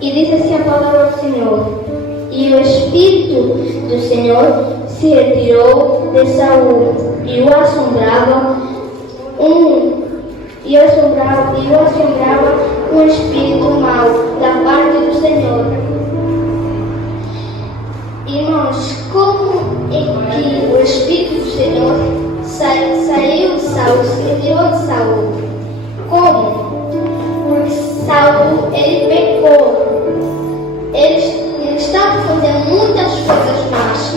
E diz assim a palavra do Senhor: e o Espírito do Senhor se retirou de Saul, e o assombrava um espírito mau da parte do Senhor. Irmãos, como é que o Espírito do Senhor saiu de Saul, se retirou de Saul? Como? Porque Saul, ele pecou. Ele estava fazendo muitas coisas más.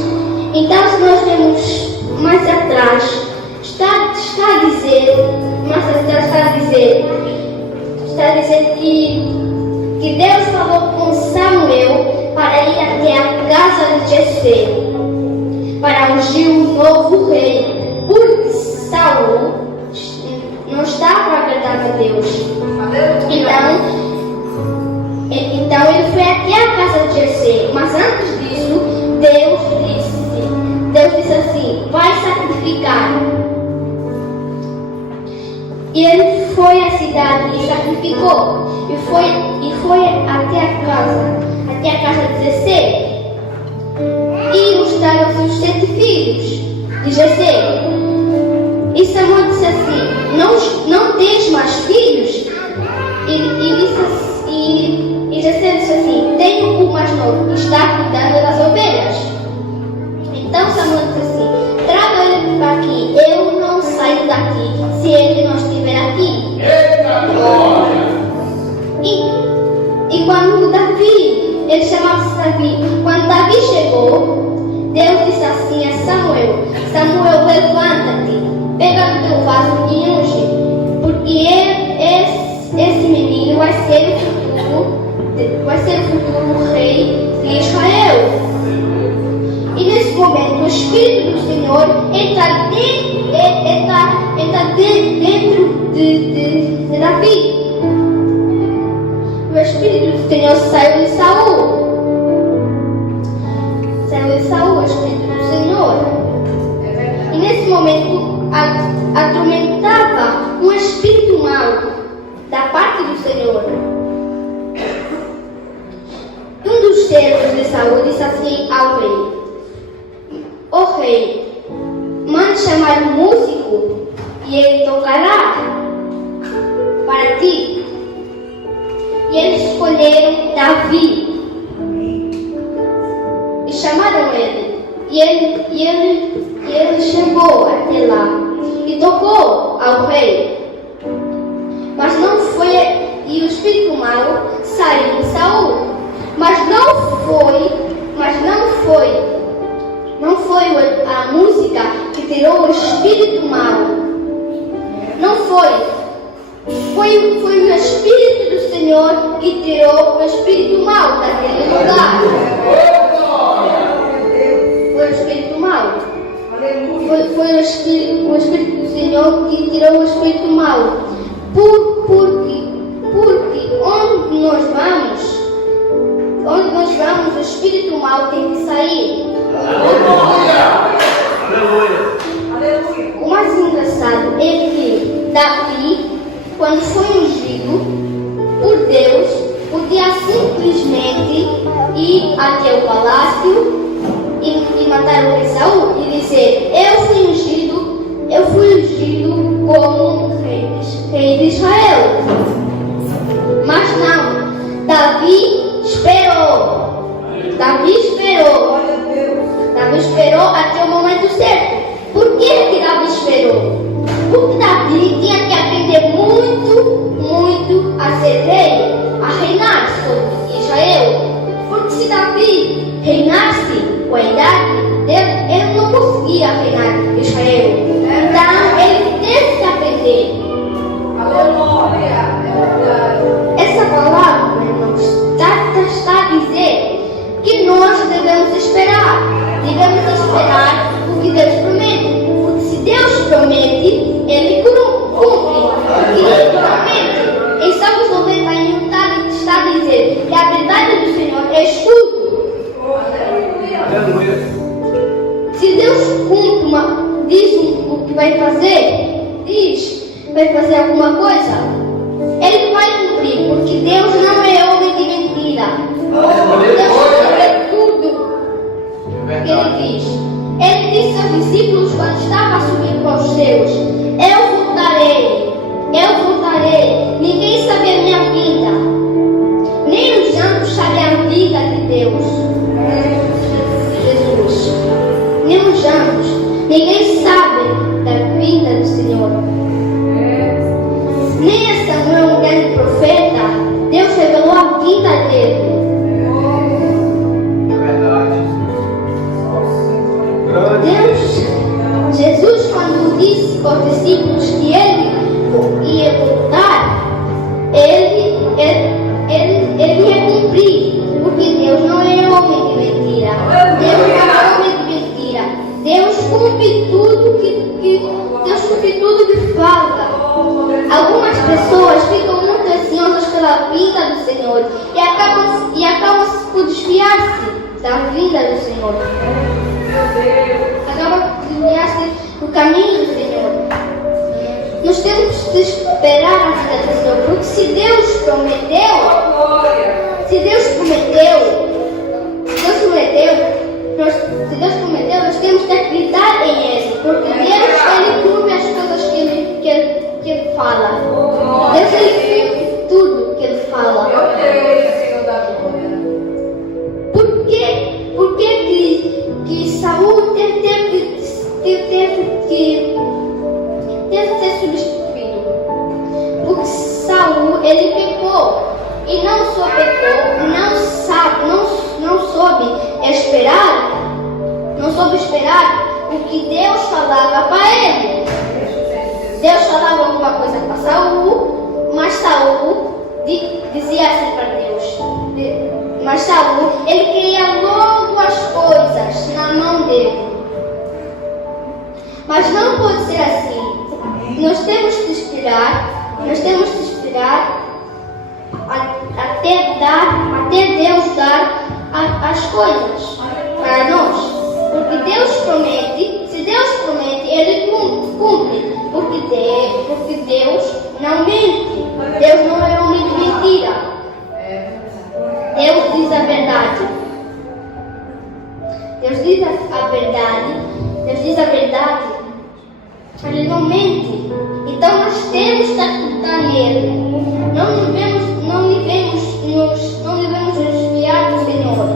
Então, se nós vemos mais atrás, está a dizer que Deus falou com Samuel para ir até a casa de Jessé, para ungir um novo rei, porque Saul não estava a agradar a Deus. Então ele foi até a casa de Jessé, mas antes disso, Deus disse assim: vai sacrificar. E ele foi à cidade e sacrificou, e foi até a casa de Jessé, e mostraram-se os 7 filhos de Jessé. E Samuel disse assim: não tens mais filhos? E Jessé disse assim: tenho um mais novo que está cuidando das ovelhas. Então Samuel disse assim: traga ele para aqui, eu não saio daqui se ele não estiver aqui. Eita glória! E quando Davi, ele chamava-se Davi, quando Davi chegou, Deus disse assim a Samuel: Samuel, levanta-te, pega o teu vaso e unge, porque esse menino vai ser o futuro rei de Israel. E nesse momento o Espírito do Senhor entra dentro de Davi. O Espírito do Senhor saiu de Saul. O Espírito do Senhor. E nesse momento atormentava um espírito mau da parte do Senhor. Um dos servos de Saul disse assim ao rei: ó rei, mande chamar um músico e ele tocará para ti. E eles escolheram Davi e chamaram ele. E ele chegou até lá e tocou ao rei. Mas não foi, e o espírito mau saiu de Saul. Mas não foi a música que tirou o espírito mau. Não foi. Foi o Espírito do Senhor que tirou o espírito mau daquele lugar. Foi o espírito mau. Foi o Espírito do Senhor que tirou o espírito mau. Porque onde nós vamos, o espírito mau tem que sair. Aleluia! O mais engraçado é que Davi, quando foi ungido por Deus, podia simplesmente ir até o palácio e matar o rei Saul e dizer: eu fui ungido como rei de Israel. Mas não, Davi esperou até o momento certo. Por que Davi esperou? Porque Davi tinha que aprender muito a ser rei, a reinar sobre Israel. Porque se Davi reinasse com a idade dele, ele não conseguia reinar Israel. Então ele teve que aprender. Essa palavra, irmãos, está a dizer que nós devemos esperar o que Deus promete. Porque se Deus promete, Ele cumpre. Porque Ele promete. Em Salmos 91 está a dizer que a verdade do Senhor é escudo. Se Deus diz o que vai fazer alguma coisa, Ele vai cumprir, porque Deus não é homem de mentira. cumpre tudo que fala. Algumas pessoas ficam muito ansiosas pela vinda do Senhor e acabam por desviar-se da vinda do Senhor. Acabam por desviar-se do caminho do Senhor. Nós temos de esperar a vinda do Senhor, porque se Deus prometeu, nós temos de acreditar em Ele, porque Deus, Ele cumpre as coisas que Ele fala. Deus, Ele cumpre tudo que Ele fala. Por que Saul teve que ser substituído? Porque Saul, ele pecou. E não só pecou, não soube esperar o que Deus falava para ele. Deus falava alguma coisa para Saul, mas Saul dizia assim para Deus. Mas Saul, ele queria logo as coisas na mão dele. Mas não pode ser assim. Nós temos de esperar até Deus dar as coisas para nós. Porque Deus promete, se Deus promete, Ele cumpre. Porque Deus não mente. Deus não é homem de mentira. Deus diz a verdade. Deus diz a verdade. Ele não mente. Então nós temos de acreditar nele. Não devemos nos desviar do Senhor.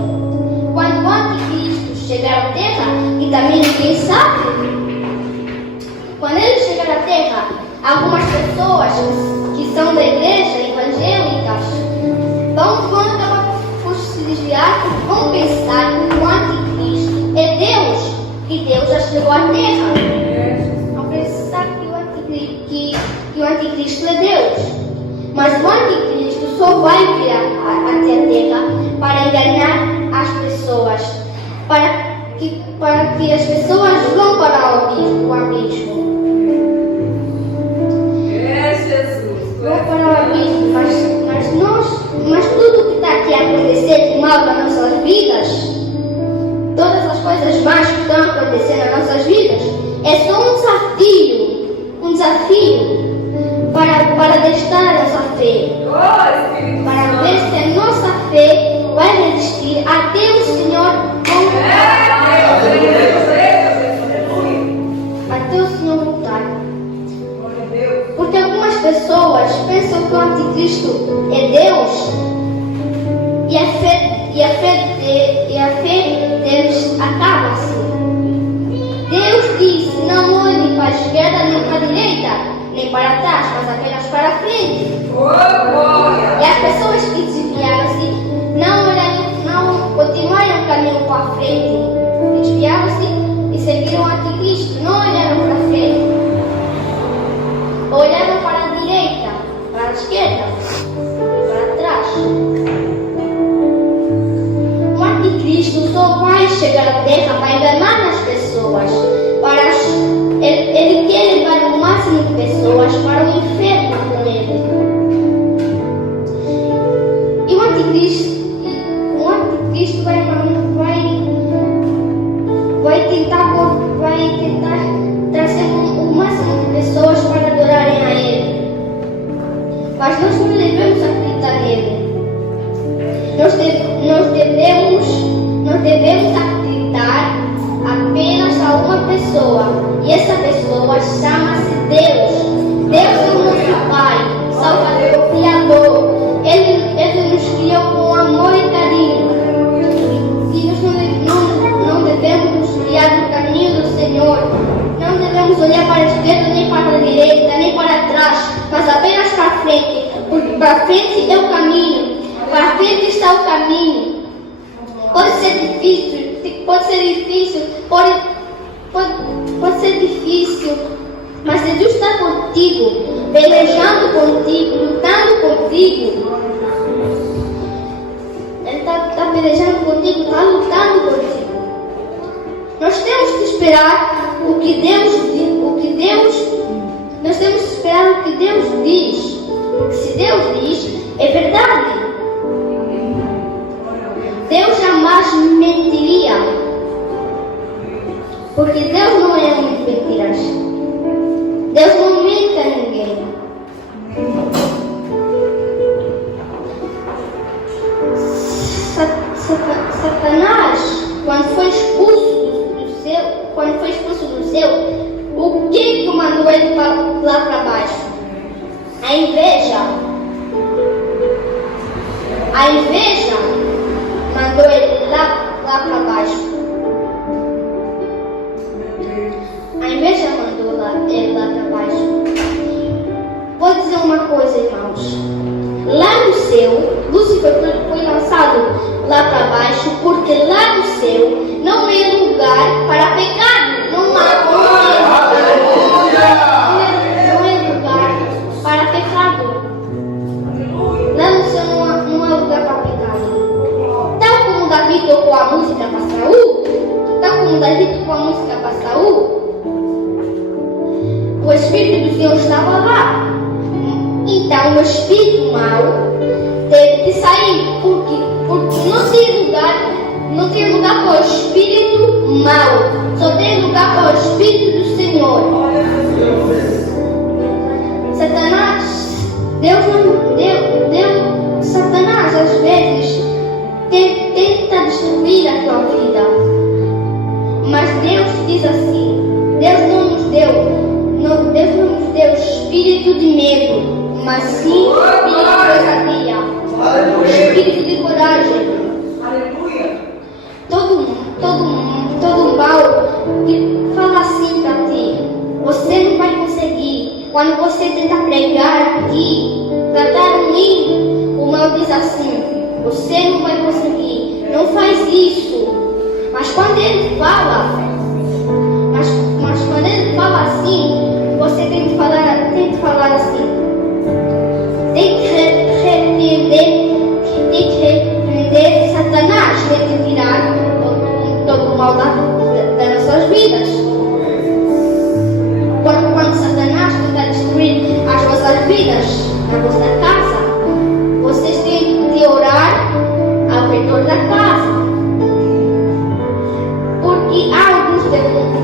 Quando o anticristo chegar à terra, e também ninguém sabe, quando ele chegar à terra, algumas pessoas que são da igreja evangélicas vão acabar por se desviar, vão pensar que o anticristo é Deus, e Deus já chegou à terra. Vão pensar que o anticristo é Deus. Mas o anticristo só vai vir até a terra para enganar as pessoas, para que as pessoas vão para o abismo. Vão para o abismo, mas tudo que está aqui a acontecer de mal nas nossas vidas, todas as coisas más que estão acontecendo nas nossas vidas, é só um desafio para testar a nossa fé, para ver se a nossa fé vai resistir até o Senhor voltar. Até o Senhor voltar. Porque algumas pessoas pensam que o anticristo é Deus e a fé deles acaba-se. Deus disse: não olhe para a esquerda nem para a direita, nem para trás, mas apenas para a frente. E as pessoas que desviaram-se não continuaram o caminho para a frente. Desviaram-se e seguiram o anticristo. Não olharam para a frente. Olharam para a direita, para a esquerda, para trás. O anticristo só vai chegar à terra para enganar as pessoas. Ele quer levar o máximo de pessoas para o inferno com ele. E o anticristo vai tentar trazer o máximo de pessoas para adorarem a ele. Mas nós não devemos acreditar nele. Nós devemos acreditar apenas a uma pessoa. E essa pessoa chama-se Deus. Deus é o nosso Pai, Salvador, Criador. Ele nos criou com amor e carinho. E nós não devemos nos desviar do caminho do Senhor. Não devemos olhar para a esquerda, nem para a direita, nem para trás, mas apenas para frente. Porque para frente é o caminho. Para frente está o caminho. Pode ser difícil, pode ser difícil, mas se Deus está contigo, pelejando contigo, lutando contigo, Ele está pelejando contigo, está lutando contigo. Nós Nós temos que esperar o que nós temos que esperar o que Deus diz. Se Deus diz, é verdade. Deus jamais mentiria. Porque Deus não é homem de mentiras. Deus não mente a ninguém. Satanás, quando foi expulso do céu, o que mandou ele lá para baixo? A inveja. A inveja mandou ele lá para baixo. A inveja mandou ele lá para baixo. Vou dizer uma coisa, irmãos. Lá no céu, Lúcifer foi lançado lá para baixo, porque lá no céu não é lugar para pecado. Não é lugar para pecado. Lá no céu não é lugar para pecado. Tal como Davi tocou a música para Saul, o Espírito do Senhor estava lá. Então o espírito mau teve que sair, porque não tem lugar para o espírito mau, só tem lugar para o Espírito do Senhor. Satanás às vezes tenta destruir a tua vida, mas Deus diz assim: Deus não nos deu espírito de medo, mas sim espírito de ousadia, espírito de coragem. Todo mal que fala assim para ti, você não vai conseguir. Quando você tenta pregar aqui, tratar ruim, o mal diz assim: você não vai conseguir, não faz isso. Mas quando ele fala, assim, você tem que falar assim. Tem que repreender Satanás, retirar todo o mal das nossas vidas. Quando Satanás tenta destruir as vossas vidas, na vossa casa, vocês têm que orar ao redor da casa. Porque há alguns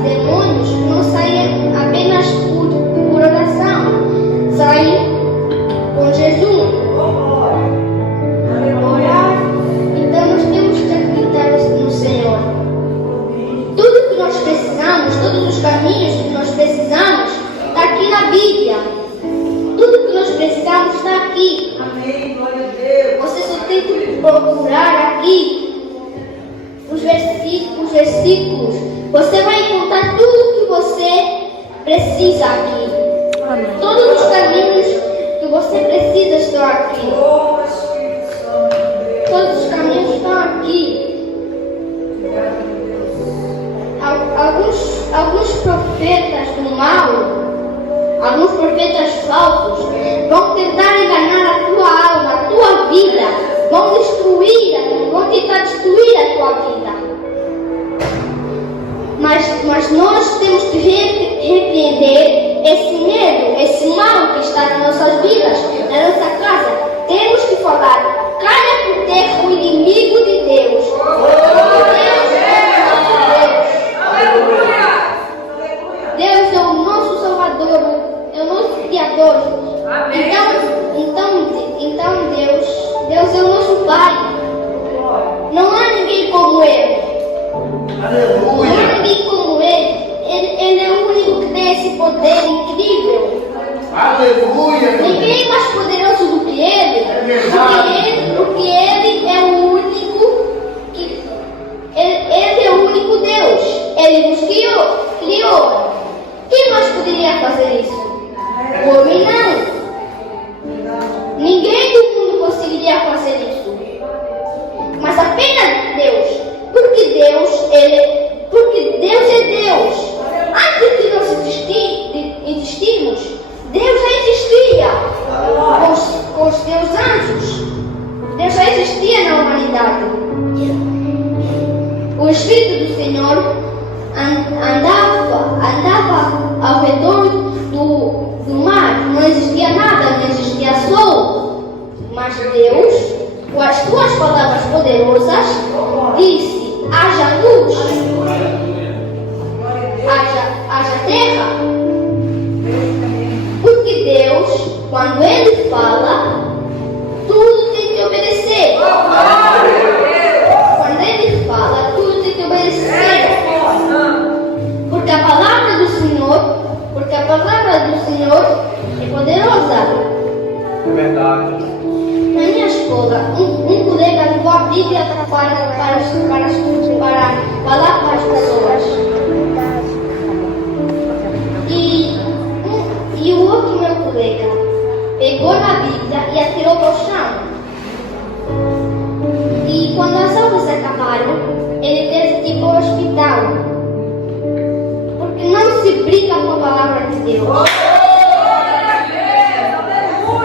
demônios que não saem apenas por oração, saem com jejum. Então nós temos que acreditar no Senhor. Tudo que nós precisamos, todos os caminhos que nós precisamos, está aqui na Bíblia. Tudo que nós precisamos está aqui. Amém, glória a Deus. Você só tem que procurar aqui os versículos. Você vai encontrar tudo que você precisa aqui. Amém. Todos os caminhos que você precisa estão aqui. Todos os caminhos estão aqui. Alguns profetas do mal, alguns profetas falsos, vão tentar enganar a tua alma, a tua vida, vão tentar destruir a tua vida. Mas nós temos que repreender esse medo, esse mal que está nas nossas vidas, na nossa casa. Temos que falar: caia por terra o inimigo de Deus. Deus é o nosso Salvador, é o nosso Criador. Então Deus é o nosso Pai. Não há ninguém como Ele. Não há ninguém como Ele. Ele é o único que tem esse poder incrível. Aleluia. Ninguém é mais poderoso do que Ele. Porque Ele é o único que... Ele é o único Deus. Ele nos criou. Quem mais poderia fazer isso? O homem não. Ninguém do mundo conseguiria fazer isso. Mas apenas Deus. Porque Deus é Deus. Antes de nós existirmos, Deus já existia com os seus anjos. Deus já existia na humanidade. O Espírito do Senhor andava ao redor do mar, não existia nada, não existia sol. Mas Deus, com as suas palavras poderosas, disse: haja luz, haja terra. Porque Deus, quando Ele fala, tudo tem que obedecer. Quando Ele fala, tudo tem que obedecer. Porque a palavra do Senhor é poderosa. É verdade. Na minha escola, um colega levou a Bíblia para falar com as pessoas. E o outro meu colega pegou na Bíblia e atirou para o chão. E quando as aulas acabaram, ele teve que ir para o hospital. Porque não se brinca com a palavra de Deus. Deus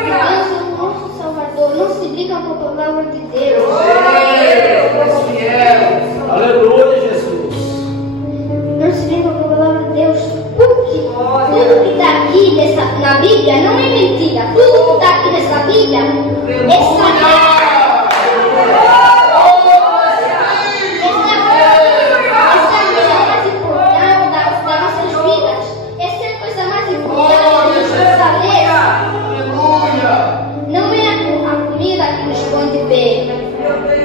é o nosso Salvador. Não se brinca com a palavra de Deus. Aleluia, Jesus. Não se brinca com a palavra de Deus. Porque tudo que está aqui na Bíblia não é mentira. Tudo que está aqui nessa Bíblia é sagrado.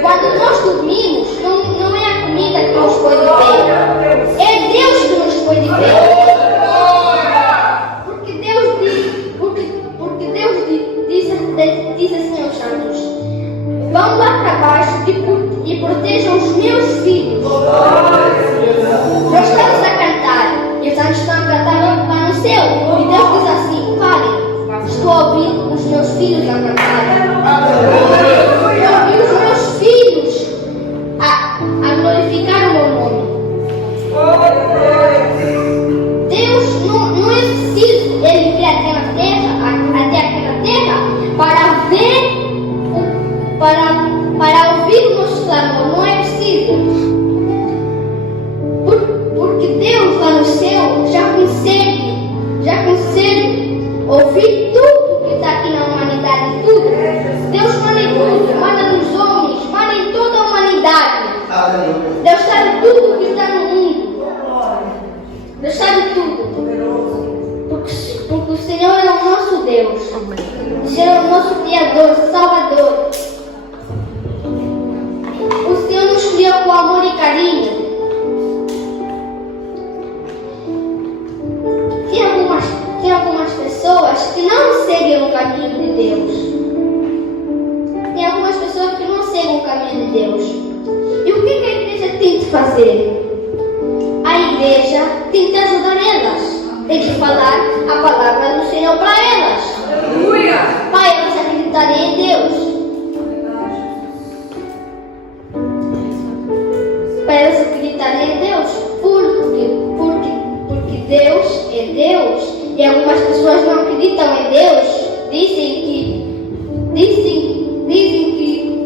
Quando nós dormimos, não é a comida que nos põe de pé, é Deus que nos põe de pé. Porque Deus diz assim aos santos: vão lá para baixo e protejam os meus filhos. Nós estamos a cantar e os santos estão a cantar lá no céu. E Deus diz assim: parem, estou a ouvir os meus filhos a cantar. E os meus filhos a glorificar o meu nome. Deus não é preciso Ele vir até a terra para ver, para ouvir o nosso clamor. Não é preciso. Porque Deus lá no céu já consegue ouvir tudo que está aqui na humanidade, tudo. Deus manda em tudo, manda nos homens, manda em toda a humanidade. Deus sabe tudo que está no mundo. Deus sabe tudo. Porque o Senhor é o nosso Deus. O Senhor é o nosso Criador, Salvador. O Senhor nos criou com amor e carinho. Tem algumas pessoas que não seguem o caminho de Deus. Tem algumas pessoas que não seguem o caminho de Deus. E o que a igreja tem que fazer? A igreja tem que ajudar elas. Tem que falar a palavra do Senhor para elas. Aleluia! Para elas acreditarem em Deus. Para elas acreditarem em Deus. Porque Deus é Deus. E algumas pessoas não acreditam em Deus. Dizem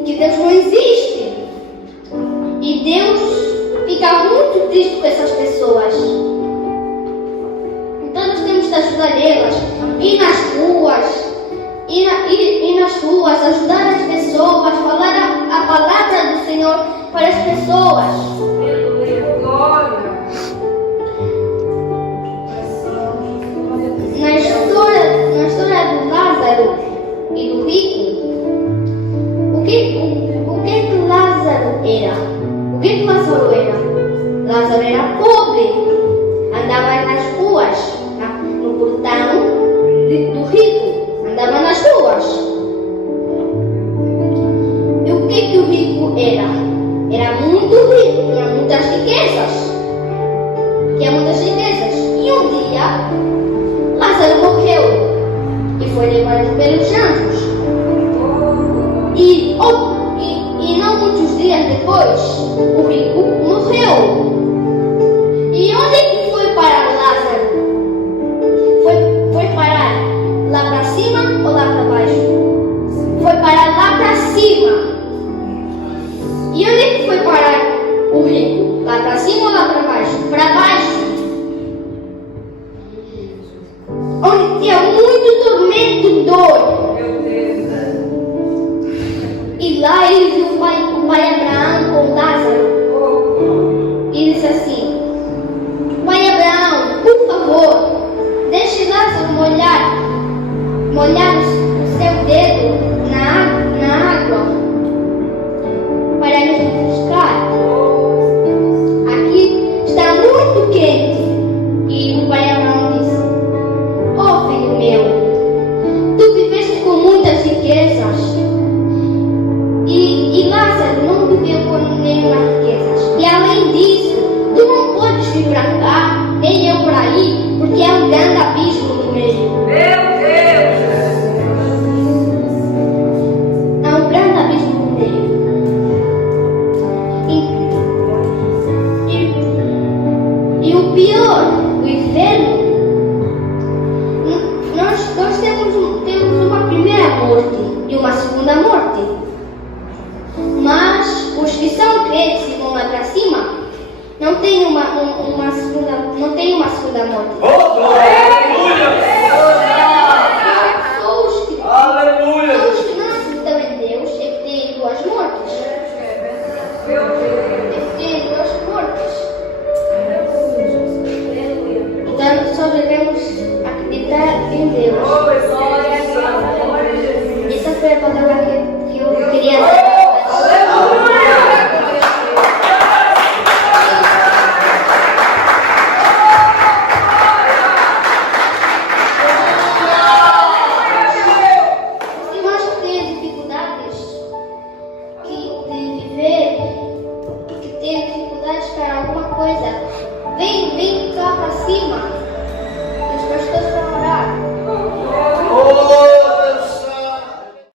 que Deus não existe. E Deus fica muito triste com essas pessoas. Então nós temos que ajudar elas. Ir nas ruas, ajudar as pessoas, falar a palavra do Senhor para as pessoas. Na história do Lázaro e do rico, o que Lázaro era? O que Lázaro era? Lázaro era pobre, andava nas ruas, no portão do rico, andava nas ruas. E o que o rico era? Era muito rico, tinha muitas riquezas. E um dia, Lázaro morreu e foi levado pelos anjos. E não muitos dias depois, o rico morreu. E onde é que foi parar Lázaro? Foi parar lá para cima ou lá para baixo? Foi parar lá para cima. E onde é que foi parar o rico? Lá para cima ou lá para baixo? Para baixo. com Lázaro e disse assim: Pai Abraão, por favor, deixe Lázaro molhar o seu dedo na água para nos refrescar. Aqui está muito quente. E o pai Abraão disse: Oh, filho meu, tu viveste com muitas riquezas e Lázaro não viveu com nenhuma riquezas. E além disso, tu não podes vir para cá, nem eu por aí, porque é um grande abismo no meio. Meu Deus! Há um grande abismo no meio. E o pior, o inferno, nós temos uma primeira morte e uma segunda morte. Mas os que são crentes e vão lá para cima não tem uma segunda morte. Oh, glória! Aleluia!